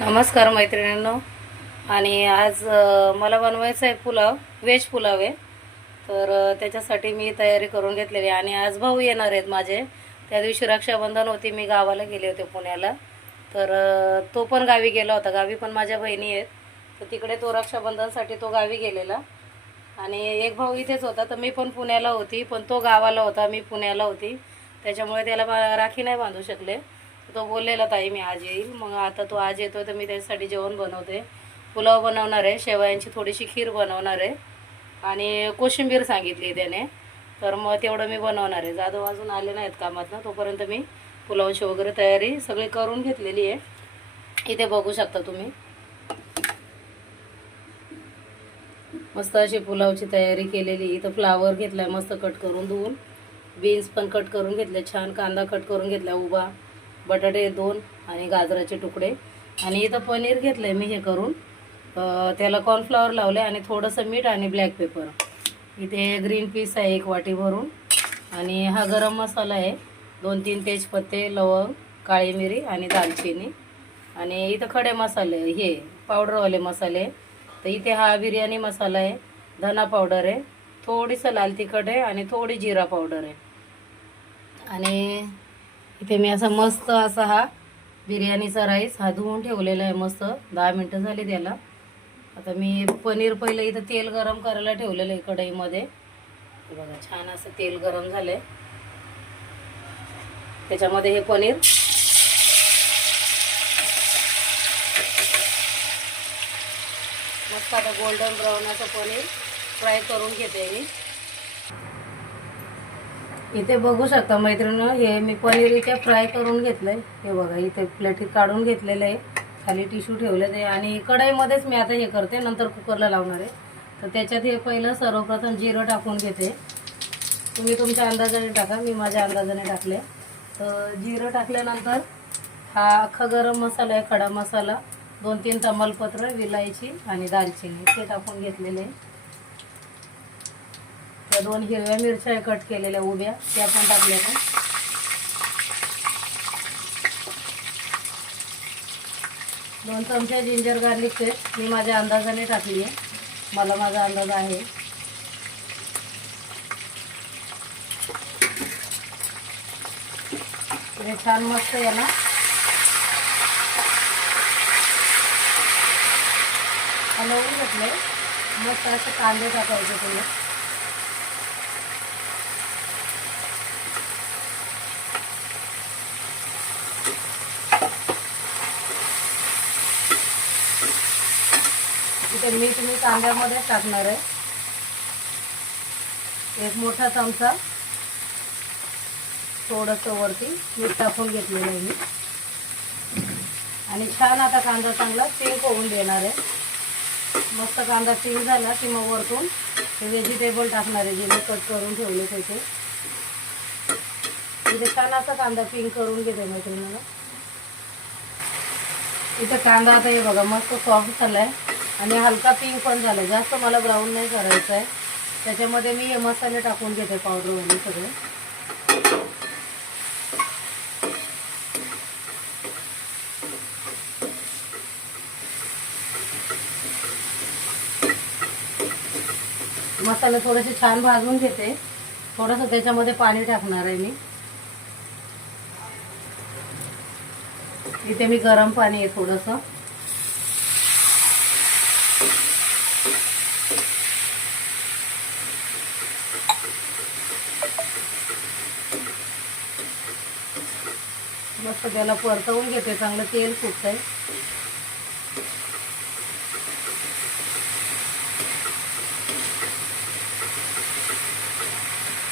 नमस्कार मैत्रिणींनो. आणि आज मला बनवायचं आहे पुलाव, व्हेज पुलाव आहे. तर त्याच्यासाठी मी तयारी करून घेतलेली आहे. आणि आज भाऊ येणार आहेत माझे. त्या दिवशी रक्षाबंधन होती, मी गावाला गेले होते पुण्याला. तर तो पण गावी गेला होता. गावी पण माझ्या बहिणी आहेत, तर तिकडे तो रक्षाबंधनसाठी तो गावी गेलेला. आणि एक भाऊ इथेच होता, तर मी पण पुण्याला होती, पण तो गावाला होता, मी पुण्याला होती. त्याच्यामुळे त्याला राखी नाही बांधू शकले. तो बोललेला ताई मी आज येईल. मग आता तो आज येतो, तर मी त्याच्यासाठी जेवण बनवते. पुलाव बनवणार आहे, शेवयांची थोडीशी खीर बनवणार आहे, आणि कोशिंबीर सांगितली त्याने. तर मग तेवढं मी बनवणार आहे. जाधव अजून आले नाहीत कामात ना, तोपर्यंत मी पुलावची वगैरे तयारी सगळी करून घेतलेली आहे. इथे बघू शकता तुम्ही. मस्त अशी पुलावची तयारी केलेली. इथं फ्लावर घेतलाय मस्त कट करून धुवून. बीन्स पण कट करून घेतले छान. कांदा कट करून घेतला उभा. बटाटे 2 आणि गाजराचे तुकडे. आणि इथं पनीर घेतलंय मी हे करून. त्याला कॉर्नफ्लॉवर लावले आणि थोडंसं मीठ आणि ब्लॅक पेपर. इथे ग्रीन पीस आहे 1 वाटी भरून. आणि हा गरम मसाला आहे. 2-3 तेजपत्ते, लवंग, काळी मिरी आणि दालचिनी. आणि इथं खडे मसाले, हे पावडरवाले मसाले. तर इथे हा बिर्याणी मसाला आहे, धना पावडर आहे, थोडीसं लाल तिखट आहे आणि थोडी जिरा पावडर आहे. आणि इथे मी असा मस्त असा हा बिर्याणीचा राईस हा धुवून ठेवलेला आहे मस्त. 10 मिनटं झाली त्याला. आता मी पनीर पहिलं इथं तेल गरम करायला ठेवलेलं आहे कढईमध्ये. बघा छान असं तेल गरम झालंय. त्याच्यामध्ये हे पनीर मस्त आता गोल्डन ब्राऊन असं पनीर फ्राय करून घेते मी. इथे बघू शकता मैत्रिणी, हे मी पनीर इथे फ्राय करून घेतलंय. हे बघा इथे प्लेटीत काढून घेतलेलं आहे, खाली टिश्यू ठेवले ते. आणि कढईमध्येच मी आता हे करते, नंतर कुकरला लावणार आहे. तर त्याच्यात हे पहिलं सर्वप्रथम जिरं टाकून घेते. तुम्ही तुमच्या अंदाजाने टाका, मी माझ्या अंदाजाने टाकले. तर जिरं टाकल्यानंतर हा अख्खा गरम मसाला आहे, खडा मसाला, 2-3 तमालपत्र, विलायची आणि दालचिनी ते टाकून घेतलेले आहे. त्या 2 हिरव्या मिरच्या कट केलेल्या उभ्या त्या पण टाकल्या. 2 चमचे जिंजर गार्लिक पेस्ट मी माझ्या अंदाजाने टाकली आहे, मला माझा अंदाज आहे. हे छान मस्त याला हलवून घेतले. मस्त असे कांदे टाकायचे तुला. इथे मीठ मी कांद्यामध्ये टाकणार आहे. 1 मोठा चमचा थोडंसं वरती मीठ टाकून घेतलेलं आहे मी. आणि छान आता कांदा चांगला पिंक होऊन देणार आहे. मस्त कांदा पिंक झाला की मग वरतून हे व्हेजिटेबल टाकणार आहे जे मी कट करून ठेवले त्याचे. इथे छान असा कांदा पिंक करून घेते मैत्रिणीला. इथे कांदा आता हे बघा मस्त सॉफ्ट झाला आहे आणि हलका पिंक पण झाला. जास्त मला ब्राऊन नाही करायचं आहे. त्याच्यामध्ये मी हे मसाले टाकून घेते पावडरवाले सगळे. मसाले थोडेसे छान भाजून घेते. थोडंसं त्याच्यामध्ये पाणी टाकणार आहे मी. इथे मी गरम पाणी आहे थोडंसं. मस्त त्याला परतवून घेते, चांगलं तेल सुटतंय.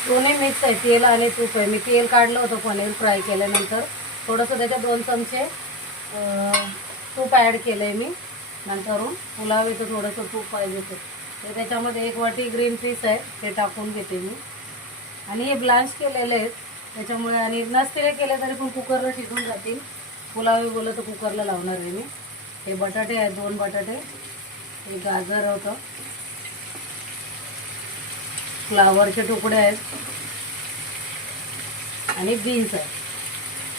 दोन्ही मिक्स आहे, तेल आणि तूप आहे. मी तेल काढलं होतं पनीर फ्राय केल्यानंतर. थोडंसं त्याच्यात 2 चमचे तूप ॲड केलं आहे मी. नंतरून पुलाव इथं थोडंसं तूप पाहिजे तर त्याच्यामध्ये 1 वाटी ग्रीन पीस आहे ते टाकून घेते मी. आणि हे ब्लांच केलेले आहेत त्याच्यामुळे. आणि नसलेले केले तरी पण कुकरला शिजून जातील. पुलाव बोललं तर कुकरला लावणार आहे मी. हे बटाटे आहेत, 2 बटाटे, हे गाजर होतं, फ्लावरचे तुकडे आहेत आणि बीन्स आहे.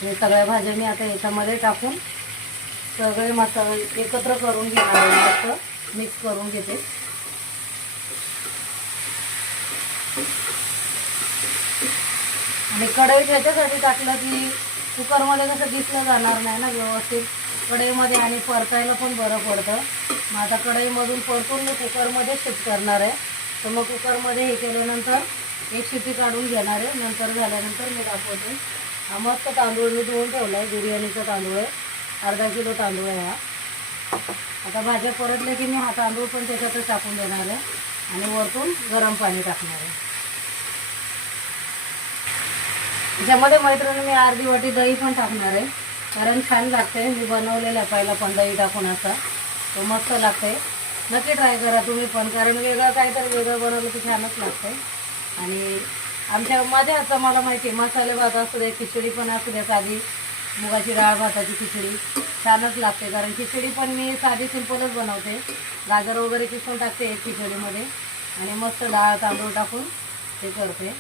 हे सगळ्या भाज्या मी आता याच्यामध्ये टाकून सगळे मसाले एकत्र करून घेणार आहे, मस्त मिक्स करून घेते. आणि कढईत ह्याच्यासाठी टाकलं की कुकरमध्ये कसं दिसलं जाणार नाही ना व्यवस्थित कढईमध्ये, आणि परतायला पण बरं पडतं. मग आता कढईमधून परतून मी कुकरमध्ये शिफ्ट करणार आहे. तर मग कुकरमध्ये हे केल्यानंतर एक शिट्टी काढून घेणार आहे. नंतर झाल्यानंतर मी दाखवते. हा मस्त तांदूळ मी धुवून ठेवला आहे, बिर्याणीचा तांदूळ आहे, अर्धा किलो तांदूळ आहे हा. आता भाज्या परतल्या की मी हा तांदूळ पण त्याच्यातच टाकून देणार आहे आणि वरतून गरम पाणी टाकणार आहे. त्याच्यामध्ये मैत्रिणी मी अर्धी वाटी दही पण टाकणार आहे, कारण छान लागते. मी बनवलेला आहे पहिला पण दही टाकून असा, तो मस्त लागते. नक्की ट्राय करा तुम्ही पण, कारण वेगळं काहीतरी वेगळं बनवलं की छानच लागते. आणि माझ्या हातचा मला माहिती आहे, मसाले भात असू दे, खिचडी पण असू दे, साधी मुगाची डाळ भाताची खिचडी छानच लागते. कारण खिचडी पण मी साधी सिंपलच बनवते, गाजर वगैरे किसून टाकते एक खिचडीमध्ये आणि मस्त डाळ तांदूळ टाकून ते करते.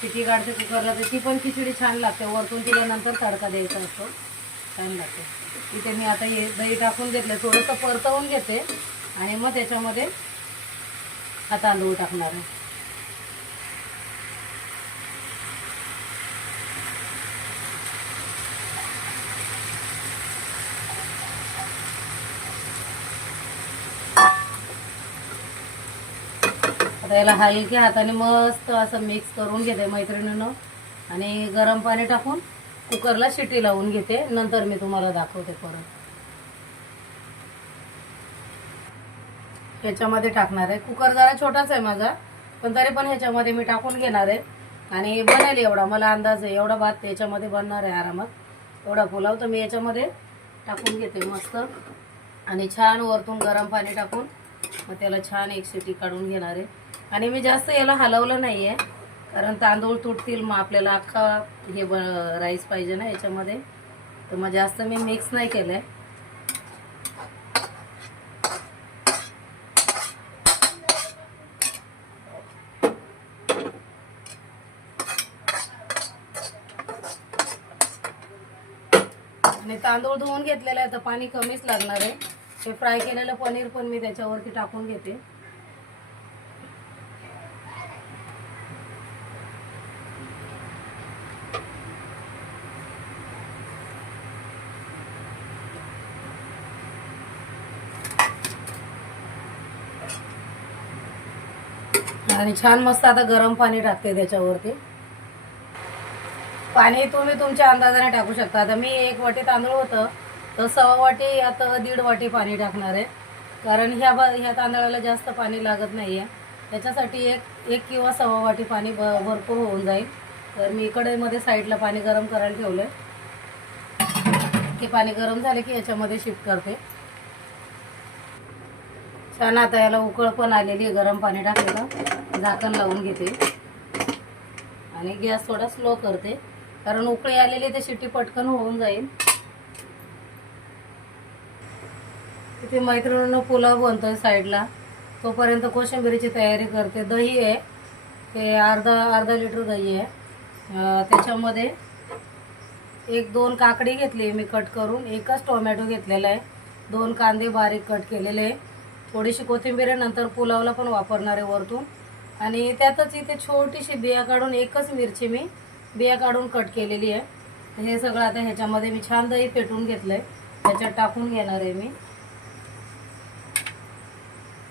शिटी काढते कुकरला, तर ती पण खिचडी छान लागते. वरतून दिल्यानंतर तडका द्यायचा असतो, छान लागते. इथे मी आता हे दही टाकून घेतलं, थोडंसं परतवून घेते आणि मग त्याच्यामध्ये हा तांदूळ टाकणार आहे. आता याला हलक्या हाताने मस्त असं मिक्स करून घेते मैत्रिणीनं आणि गरम पाणी टाकून कुकरला शिटी लावून घेते. नंतर मी तुम्हाला दाखवते परत. ह्याच्यामध्ये टाकणार आहे, कुकर जरा छोटाच आहे माझा, पण तरी पण ह्याच्यामध्ये मी टाकून घेणार आहे आणि बनेल एवढा मला अंदाज आहे. एवढा भात त्याच्यामध्ये बनणार आहे आरामात, एवढा पुलाव. तर मी याच्यामध्ये टाकून घेते मस्त आणि छान वरतून गरम पाणी टाकून मग त्याला छान एक शिटी काढून घेणार आहे. आणि मी जास्त याला हलवलं नाही आहे, कारण तांदूळ तुटतील, मग आपल्याला अख्खा हे राईस पाहिजे ना याच्यामध्ये, तर मग जास्त मी मिक्स नाही केलं आहे. आणि तांदूळ धुवून घेतलेला आहे तर पाणी कमीच लागणार आहे. ते फ्राय केलेलं पनीर पण मी त्याच्यावरती टाकून घेते. आणि छान मस्त आता गरम पाणी टाकते त्याच्यावरती. पाणी तुम्ही तुमच्या अंदाजाने टाकू शकता. आता मी 1 वाटी तांदूळ होतं तर 1.25 वाटी आता 1.5 वाटी पाणी टाकणार आहे, कारण ह्या तांदळाला जास्त पाणी लागत नाही आहे. त्याच्यासाठी एक किंवा 1.25 वाटी पाणी भरपूर होऊन जाईल. तर मी कढईमध्ये साईडला पाणी गरम करायला ठेवलं आहे. ते पाणी गरम झाले की याच्यामध्ये शिफ्ट करते. छान आता याला उकळ पण आलेली आहे, गरम पाणी टाकलेलं. झाकण लावून घेते आणि गॅस थोडा स्लो करते, कारण उकळी आलेली ते शिट्टी पटकन होऊन जाईल. इथे मैत्रिणीनं पुलाव बनतोय साईडला, तोपर्यंत कोशिंबिरीची तयारी करते. दही आहे ते अर्धा लिटर दही आहे. त्याच्यामध्ये 1-2 काकडी घेतली मी कट करून, एकच टोमॅटो घेतलेला आहे, 2 कांदे बारीक कट केलेले आहे, थोडीशी कोथिंबीर आहे, नंतर पुलावला पण वापरणार आहे वरतून. आणि त्यातच इथे छोटीशी बिया काढून, एकच मिरची मी बिया काढून कट केलेली आहे. हे सगळं आता ह्याच्यामध्ये मी छान दही फेटून घेतलंय, त्याच्यात टाकून घेणार आहे मी.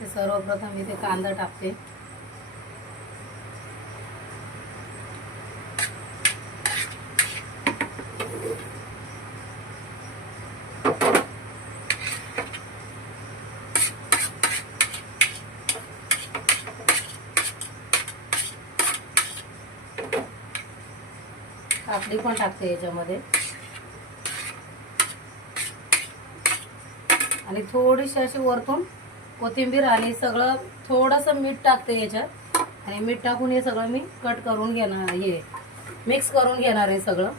सर्वप्रथम इथे कांदा टाकते. काकडी पण टाकते याच्यामध्ये आणि थोडीशी अशी वरतून कोथिंबीर आणि सगळं थोडंसं मीठ टाकते याच्यात. आणि मीठ टाकून हे सगळं मी कट करून घेणार, हे मिक्स करून घेणार आहे सगळं.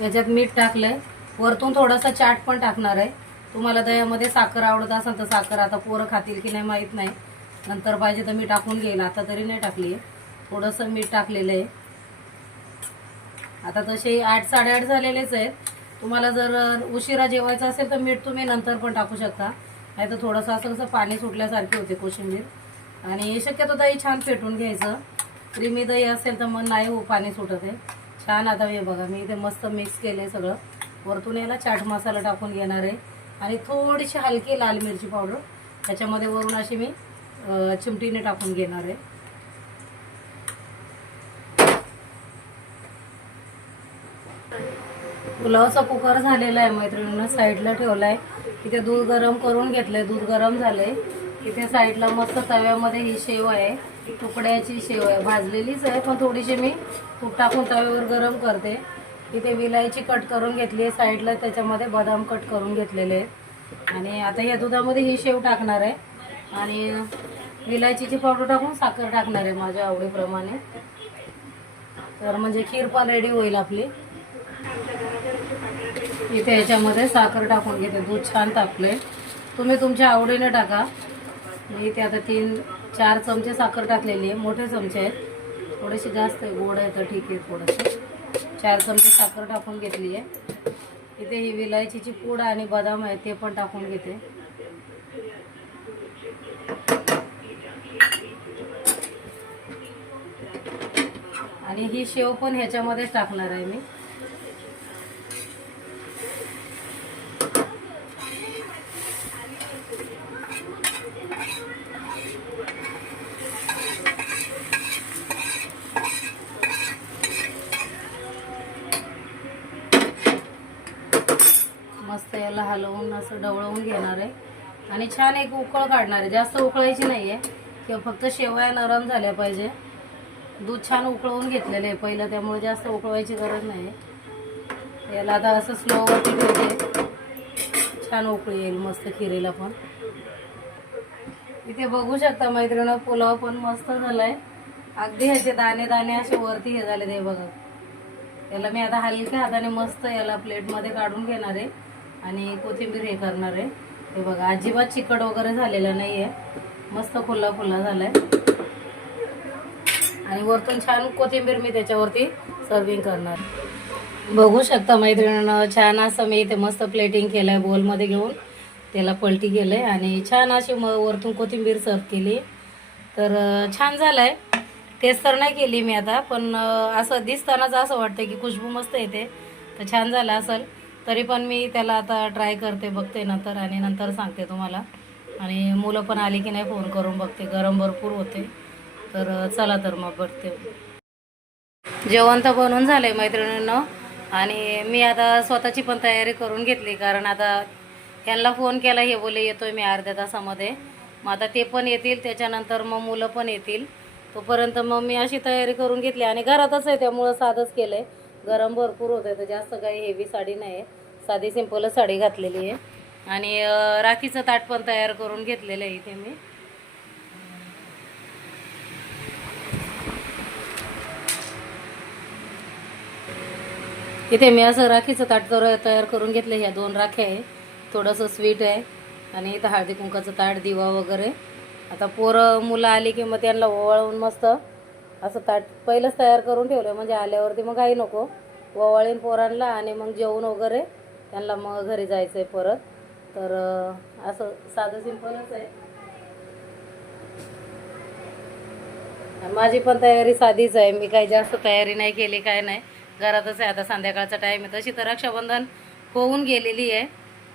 याच्यात मीठ टाकलंय, वरतून थोडासा चाट पण टाकणार आहे. तुम्हाला दह्यामध्ये साखर आवडत असेल तर साखर, आता पोरं खातील की नाही माहीत नाही, नंतर पाहिजे तर मी टाकून घेईल, आता तरी नाही टाकली. थोडंसं मीठ टाकलेलं आहे. आता तसे 8-8:30 झालेलेच आहेत, तुम्हाला जर उशिरा जेवायचं असेल तर मीठ तुम्ही नंतर पण टाकू शकता, नाही तर थोडंसं असं कसं पाणी सुटल्यासारखी होते कोशिंबीर. आणि शक्यतो दही छान फेटून घ्यायचं. क्रीमी दही असेल तर मग नाही पाणी सुटत आहे छान. आता हे बघा मी इथे मस्त मिक्स केलं आहे सगळं. वरतून याला चाट मसाला टाकून घेणार आहे आणि थोडीशी हलकी लाल मिरची पावडर त्याच्यामध्ये वरून अशी मी चिमटीने टाकून घेणार आहे. पुलावचा कुकर झालेला आहे मैत्रिणींना, साईडला ठेवला आहे. इथे दूध गरम करून घेतलंय, दूध गरम झालंय. इथे साईडला मस्त तव्यामध्ये ही शेव आहे, तुकड्याची शेव आहे, भाजलेलीच आहे पण थोडीशी मी तूप टाकून तव्यावर गरम करते. इथे विलायची कट करून घेतली आहे साईडला, त्याच्यामध्ये बदाम कट करून घेतलेले आहेत. आणि आता या दुधामध्ये ही शेव टाकणार आहे आणि विलायचीची पावडर टाकून साखर टाकणार आहे माझ्या आवडीप्रमाणे. तर म्हणजे खीर पण रेडी होईल आपली. इथे याच्यामध्ये साखर टाकून घेते, दूध छान तापले, तुम्ही तुमच्या आवडीने टाका. मी इथे आता 3-4 चमचे साखर टाकलेली आहे, मोठे चमचे आहेत, थोडेसे जास्त आहे, गोड आहे तर ठीक आहे. थोडंसं 4 चमचे साखर टाकून घेतली आहे. इथे ही विलायचीची पूड आणि बदाम आहे ते पण टाकून घेते. आणि ही शेव पण ह्याच्यामध्येच टाकणार आहे मी. मस्त याला हलवून असं ढवळवून घेणार आहे आणि छान एक उकळ काढणार आहे. जास्त उकळायची नाही आहे किंवा फक्त शेवया नरम झाल्या पाहिजे. दूध छान उकळवून घेतलेलं आहे पहिलं, त्यामुळे जास्त उकळवायची गरज नाही. याला आता असं स्लोवरती ठेवते, छान उकळी येईल मस्त खिरीला पण. इथे बघू शकता मैत्रिणी, पुलाव पण मस्त झालाय. अगदी ह्याचे दाणे दाणे असे वरती हे झाले ते बघा. याला मी आता हलक्या हाताने मस्त याला प्लेटमध्ये काढून घेणार आहे आणि कोथिंबीर हे करणार आहे. हे बघा अजिबात चिकट वगैरे झालेला नाही आहे, मस्त फुल्ला फुल्ला झालाय. आणि वरतून छान कोथिंबीर मी त्याच्यावरती सर्विंग करणार. बघू शकता मैत्रिणींनो, छान असं मी इथे मस्त प्लेटिंग केलंय, बोलमध्ये घेऊन त्याला पलटी केलंय आणि छान अशी वरतून कोथिंबीर सर्व केली. तर छान झालंय. टेस्ट तर नाही केली मी आता, पण असं दिसतानाच असं वाटतं की खुशबू मस्त येते, तर छान झालं असेल. तरी पण मी त्याला आता ट्राय करते, बघते नंतर आणि नंतर सांगते तुम्हाला. आणि मुलं पण आली की नाही फोन करून बघते, गरम भरपूर होते. तर चला तर मग बघते. जेवण तर बनवून झालंय मैत्रिणींनो आणि मी आता स्वतःची पण तयारी करून घेतली, कारण आता यांना फोन केला, हे बोले येतोय मी अर्ध्या तासामध्ये. मग आता ते पण येतील, त्याच्यानंतर मग मुलं पण येतील, तोपर्यंत मग मी अशी तयारी करून घेतली. आणि घरातच आहे त्यामुळं साधंच केलं आहे. गरम भरपूर होत आहे तर जास्त काही हेवी साडी नाही आहे, साधी सिंपलच साडी घातलेली आहे. आणि राखीचं ताट पण तयार करून घेतलेलं आहे इथे मी. इथे मी असं राखीचं ताट तयार करून घेतलं. ह्या 2 राख्या आहे, थोडंसं स्वीट आहे आणि इथं हळदी कुंकाचं ताट, दिवा वगैरे. आता मुलं आली की मग त्यांना ओवाळून मस्त असं ताट पहिलंच तयार करून ठेवलं, म्हणजे आल्यावरती मग काही नको, ओवाळीन पोरांना आणि मग जेवण वगैरे त्यांना मग घरी जायचं आहे परत. तर असं साधं सिंपलच आहे. माझी पण तयारी साधीच आहे, मी काही जास्त तयारी नाही केली, काय नाही, घरातच आहे. आता संध्याकाळचा टाईम आहे, तशी तर रक्षाबंधन होऊन गेलेली आहे.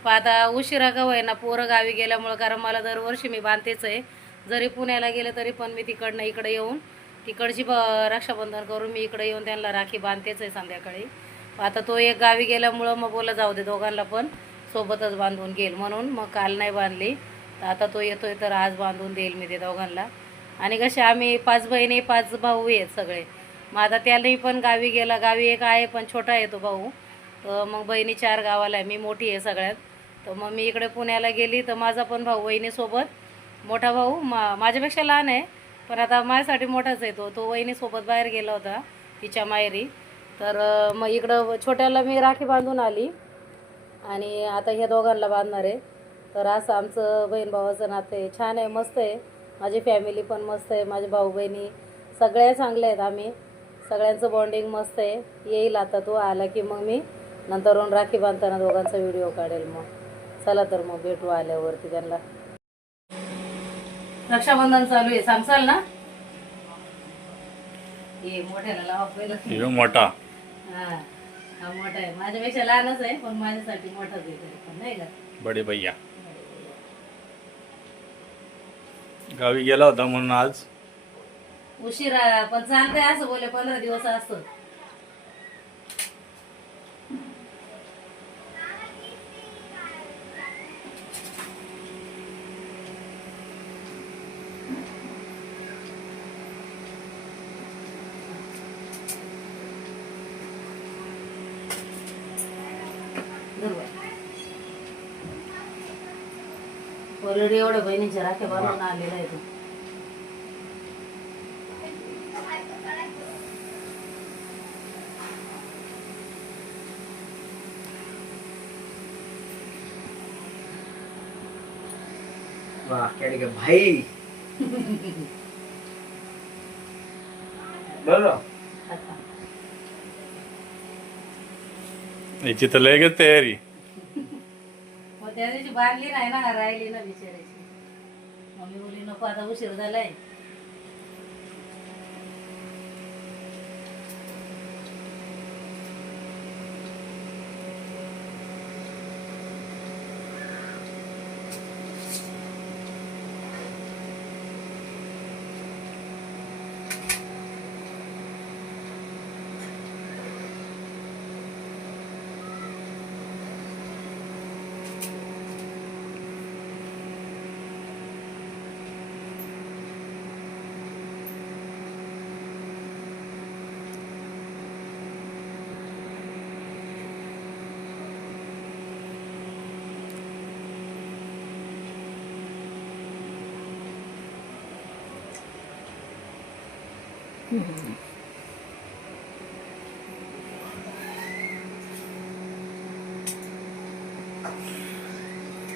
पण आता उशिरा का होईना, पोरं गावी गेल्यामुळं, कारण मला दरवर्षी मी बांधतेच आहे. जरी पुण्याला गेले तरी पण मी तिकडनं इकडे येऊन तिकडची रक्षाबंधन करून मी इकडे येऊन त्यांना राखी बांधतेच आहे संध्याकाळी. आता तो एक गावी गेल्यामुळं मग बोला जाऊ दे, दोघांना पण सोबतच बांधून घेईल, म्हणून मग काल नाही बांधली. तर आता तो येतोय तर आज बांधून देईल मी ते दोघांना. आणि कसे आम्ही 5 बहिणी 5 भाऊ आहेत सगळे. मग आता त्यालाही पण गावी गेला, गावी एक आहे पण छोटा आहे तो भाऊ. तर मग बहिणी 4 गावाला आहे, मी मोठी आहे सगळ्यात. तर मग मी इकडे पुण्याला गेली तर माझा पण भाऊ वहिनीसोबत, मोठा भाऊ माझ्यापेक्षा लहान आहे पण आता माझ्यासाठी मोठाच आहे तो वहिनीसोबत बाहेर गेला होता तिच्या माहेरी. तर मग इकडं छोट्याला मी राखी बांधून आली आणि आता ह्या दोघांना बांधणार आहे. तर असं आमचं बहीण भावाचं नातं आहे, छान आहे, मस्त आहे. माझी फॅमिली पण मस्त आहे, माझे भाऊ बहिणी सगळ्या चांगल्या आहेत. आम्ही सगळ्यांचं बॉन्डिंग मस्त आहे. येईल आता तो आला की मग मी नंतरून राखी बांधताना दोघांचा व्हिडिओ काढेल. मग चला तर मग भेटू आल्यावरती त्यांना. रक्षाबंधन चालू आहे, सांगसाल ना? हे मोठ्याला लावा पहिलं. मोठा हा मोठा आहे, माझ्यापेक्षा लहानच आहे पण माझ्यासाठी मोठाच आहे तरी पण, नाही का? बडे भैया गावी गेला होता म्हणून आज उशिरा, पण चालतंय असं बोले 15 दिवस असतं. ऑलरेडी एवढ्या बहिणीच्या राख्या बांधून आलेला आहे तो. वाह क्या लिखा भाई. बरोबर. याची तर लगेच तयारी. मग त्या दिवशी बांधली नाही ना, राहिली ना बिचारायची. मम्मी बोलली नको आता उशीर झालाय.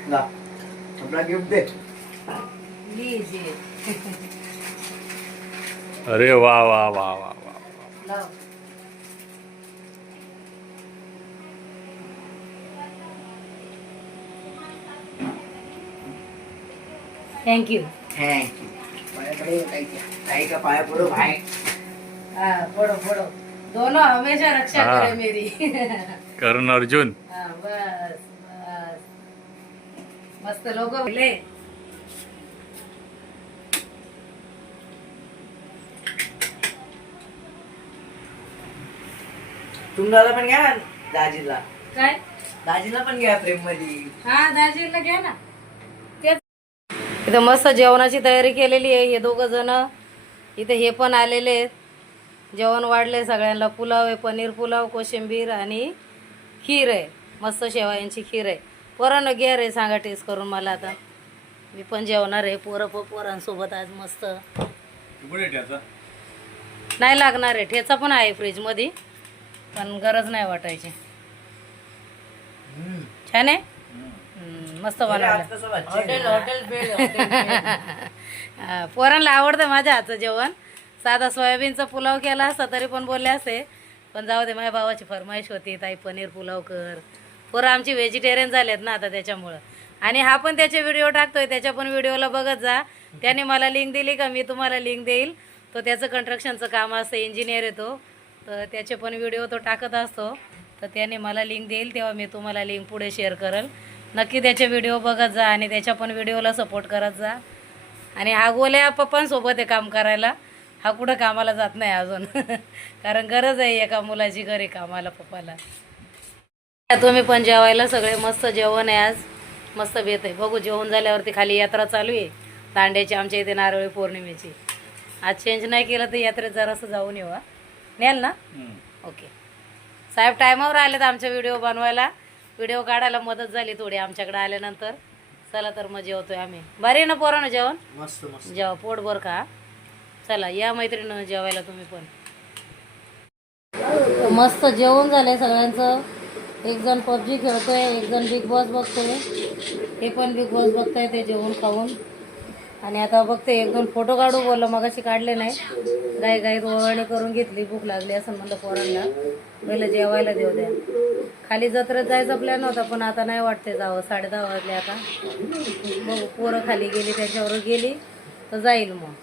ला अपना गिफ्ट दे. लीजिए. अरे वा वा वा वा वा. लाव. थँक्यू. Thank you. पाया पड़ो ताई का पाया पड़ो भाई. हाँ पढ़ो पढ़ो, दोनों हमेशा रक्षा हाँ. करे मेरी. करण अर्जुन. हाँ बस बस मस्त लोग बोले. तुम दादा पण घ्या ना दाजीला. काय? दाजीला पण घ्या प्रेम मध्ये. हा दाजीला घ्या ना. तेच इथं मस्त जेवणाची तयारी केलेली आहे. हे दोघं जण इथे हे पण आलेले आहेत. जेवण वाढले सगळ्यांना. पुलाव आहे, पनीर पुलाव, कोशिंबीर आणि खीर आहे. मस्त शेवयांची खीर आहे. पोरांना घ्या रे, सांगा टेस्ट करून मला. आता मी पण जेवणार आहे पोरांसोबत आज मस्त. नाही लागणार आहे, ठेचा पण आहे फ्रीजमध्ये, पण गरज नाही वाटायची. छान आहे. मस्त बनवलं. पोरांना आवडतं माझ्या हातचं जेवण. साधा सोयाबीनचा पुलाव केला असता तरी पण बोलले असते, पण जाऊ दे, माझ्या भावाची फरमाईश होती ताई पनीर पुलाव कर. पोरं आमची व्हेजिटेरियन झालेत ना आता त्याच्यामुळं. आणि हा पण त्याचे व्हिडिओ टाकतोय, त्याच्या पण व्हिडिओला बघत जा. त्याने मला लिंक दिली का मी तुम्हाला लिंक देईल. तो त्याचं कंस्ट्रक्शनचं काम असतं, इंजिनियर येतो, तर त्याचे पण व्हिडिओ तो टाकत असतो. तर त्याने मला लिंक देईल तेव्हा मी तुम्हाला लिंक पुढे शेअर करेल. नक्की त्याचे व्हिडिओ बघत जा आणि त्याच्या पण व्हिडिओला सपोर्ट करत जा. आणि हा गोल्या पप्पांसोबत आहे काम करायला. हा कुठं कामाला जात नाही अजून. कारण गरज आहे एका मुलाची घरी कामाला पप्पाला. तुम्ही पण जेवायला सगळे. मस्त जेवण आहे आज, मस्त बेत आहे. बघू जेवण झाल्यावरती खाली यात्रा चालू आहे दांड्याची आमच्या इथे नारळी पौर्णिमेची. आज चेंज नाही केलं तर यात्रेत जरासं जाऊन येऊ. नेल ना? ओके. साहेब टायमावर आलेत आमच्या व्हिडिओ बनवायला, व्हिडिओ काढायला मदत झाली थोडी आमच्याकडे आल्यानंतर. चला तर मग जेवतोय आम्ही. बरे ना पोरानं जेवण? मस्त मस्त जेवा पोटभर खा. चला या मैत्रिणीनं जेवायला तुम्ही पण. मस्त जेवण झालंय सगळ्यांचं. एक जण पबजी खेळतोय, एक जण बिग बॉस बघतोय. हे पण बिग बॉस बघताय ते जेवण खाऊन. आणि आता बघते 1-2 फोटो काढू बोललो, मगाशी काढले नाही. गाईत ओवाळणी करून घेतली. भूक लागली असं म्हणलं पोरांना, पहिलं जेवायला देऊ द्या. खाली जत्रेत जायचा प्लॅन होता, पण आता नाही वाटते जावं. 10:30 वाजले आता. बघू, पोरं खाली गेली त्याच्यावर गेली तर जाईल मग,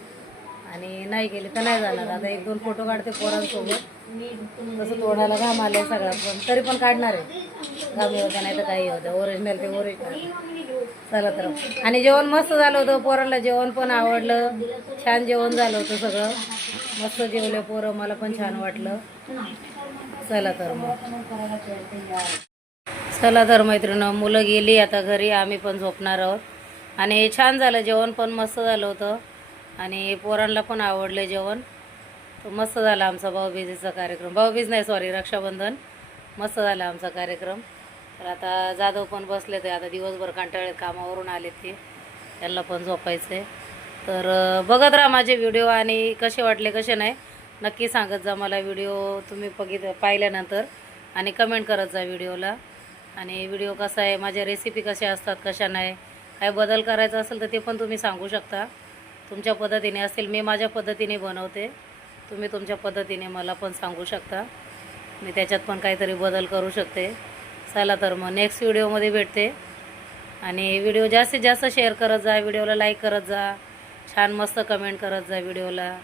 आणि नाही गेली तर नाही जाणार. आता 1-2 फोटो काढते पोरांसोबत. तसं तोंडाला घाम आले सगळा, पण तरी पण काढणार आहे. घामी होता नाही तर काही होतं, ओरिजिनल ते ओरिजिनल. चला तर. आणि जेवण मस्त झालं होतं. पोरांना जेवण पण आवडलं. छान जेवण झालं होतं सगळं. मस्त जेवले पोरं, मला पण छान वाटलं. चला तर मैत्रिणी, मुलं गेली आता घरी, आम्ही पण झोपणार आहोत. आणि छान झालं जेवण, पण मस्त झालं होतं. आणि पोरांना पण आवडलं जेवण. तर मस्त झाला आमचा भाऊबीजेचा कार्यक्रम. भाऊबीज नाही, सॉरी, रक्षाबंधन. मस्त झाला आमचा कार्यक्रम. तर आता जाधव पण बसले ते, आता दिवसभर कंटाळले, कामावरून आले ते, त्यांना पण झोपायचं आहे. तर बघत राहा माझे व्हिडिओ, आणि कसे वाटले कसे नाही नक्की सांगत जा मला व्हिडिओ तुम्ही पाहिल्यानंतर, आणि कमेंट करत जा व्हिडिओला. आणि व्हिडिओ कसा आहे, माझ्या रेसिपी कशा असतात कशा नाही, काय बदल करायचा असेल तर ते पण तुम्ही सांगू शकता. तुमच्या पद्धतीने असतील, मी माझ्या पद्धतीने बनवते, तुम्ही तुमच्या पद्धतीने मला पण सांगू शकता. मी त्याच्यात पण काहीतरी बदल करू शकते. चला तर मग नेक्स्ट व्हिडिओमध्ये भेटते. आणि व्हिडिओ जास्तीत जास्त शेअर करत जा, व्हिडिओला लाईक करत जा, छान मस्त कमेंट करत जा व्हिडिओला.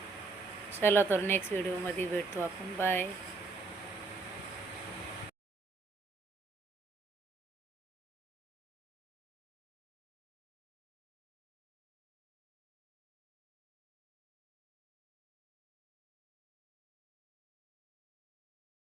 चला तर नेक्स्ट व्हिडिओमध्ये भेटतो आपण. बाय.